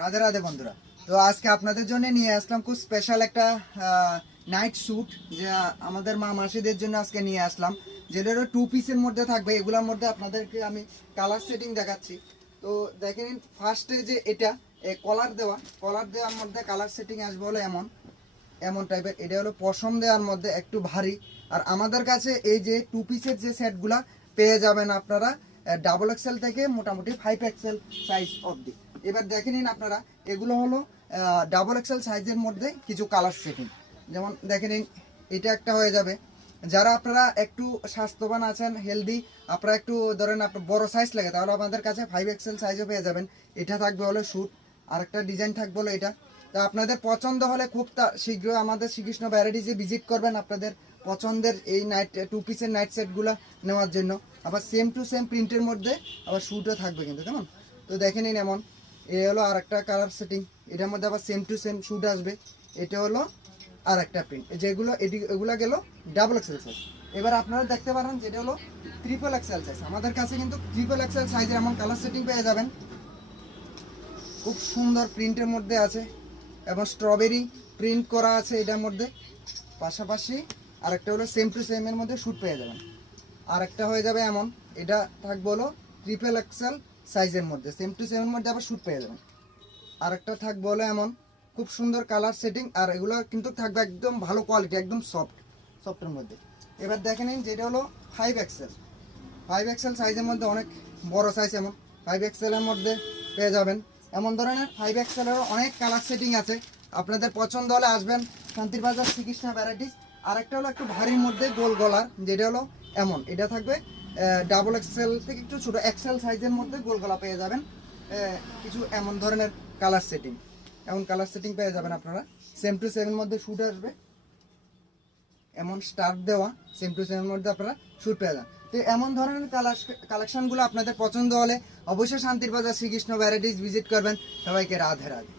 রাধে রাধে বন্ধুরা। তো আজকে আপনাদের জন্য নিয়ে আসলাম খুব স্পেশাল একটা নাইট স্যুট, যে আমাদের মা মাসিদের জন্য আজকে নিয়ে আসলাম, যেটা 2 পিসের মধ্যে থাকবে। এগুলোর মধ্যে আপনাদেরকে আমি কালার সেটিং দেখাচ্ছি। তো দেখে নিন, ফার্স্টে যে এটা কলার দেওয়ার মধ্যে কালার সেটিং আসবে হলো এমন এমন টাইপের। এটা হলো পশম দেওয়ার মধ্যে একটু ভারী। আর আমাদের কাছে এই যে 2 পিসের যে সেটগুলা পেয়ে যাবেন আপনারা XXL থেকে মোটামুটি 5XL সাইজ অবধি। এবার দেখে নিন আপনারা, এগুলো হলো XXL সাইজের মধ্যে কিছু কালার সেটিং। যেমন দেখে নিন, এটা একটা হয়ে যাবে। যারা আপনারা একটু স্বাস্থ্যবান আছেন, হেলদি, আপনারা একটু ধরেন আপনার বড় সাইজ লাগে, তাহলে আপনাদের কাছে 5XL সাইজও পেয়ে যাবেন। এটা থাকবে হলো স্যুট, আরেকটা ডিজাইন থাকবে হলো এটা। তো আপনাদের পছন্দ হলে খুব শীঘ্রই আমাদের শ্রীকৃষ্ণ ভ্যারাইটিজে ভিজিট করবেন আপনাদের পছন্দের এই 2 পিসের নাইট সেটগুলো নেওয়ার জন্য। আবার সেম টু সেম প্রিন্টের মধ্যে আবার শ্যুটও থাকবে কিন্তু, কেমন? তো দেখে নিন, এমন এ হলো আর একটা কালার সেটিং। এটার মধ্যে আবার সেম টু সেম শ্যুট আসবে। এটা হলো আর একটা প্রিন্ট, যেগুলো এগুলো গেল XXL সাইজ। এবার আপনারা দেখতে পারেন যেটা হলো XXL সাইজ। আমাদের কাছে কিন্তু XXL সাইজের এমন কালার সেটিং পেয়ে যাবেন, খুব সুন্দর প্রিন্টের মধ্যে আছে এবং স্ট্রবেরি প্রিন্ট করা আছে এটার মধ্যে। পাশাপাশি আরেকটা হলো সেম টু সেম এর মধ্যে শ্যুট পেয়ে যাবেন। আরেকটা হয়ে যাবে এমন, এটা থাকবে হলো XXL সাইজের মধ্যে, সেম টু সেম এর মধ্যে আবার শ্যুট পেয়ে যাবেন। আরেকটা থাকবে হলো এমন, খুব সুন্দর কালার সেটিং। আর এগুলো কিন্তু থাকবে একদম ভালো কোয়ালিটি, একদম সফটের মধ্যে। এবার দেখে নিন, যেটা হলো 5XL সাইজের মধ্যে, অনেক বড় সাইজ। এমন 5XL এর মধ্যে পেয়ে যাবেন। এমন ধরনের 5XL এরও অনেক কালার সেটিং আছে। আপনাদের পছন্দ হলে আসবেন শান্তির বাজার শ্রীকৃষ্ণ ভ্যারাইটিস। আরেকটা হলো একটু ভারীর মধ্যে গোল গলার, যেটা হলো এমন, এটা থাকবে XXL থেকে একটু ছোটো XL সাইজের মধ্যে গোল গলা পেয়ে যাবেন। কিছু এমন ধরনের কালার সেটিং পেয়ে যাবেন আপনারা। সেম টু সেমের মধ্যে শ্যুট আসবে, এমন স্টার দেওয়া সেম টু সেমের মধ্যে আপনারা শ্যুট পেয়ে যান। তো এমন ধরনের কালেকশনগুলো আপনাদের পছন্দ হলে অবশ্যই শান্তির বাজার শ্রীকৃষ্ণ ভ্যারাইটিস ভিজিট করবেন। সবাইকে রাধে রাধে।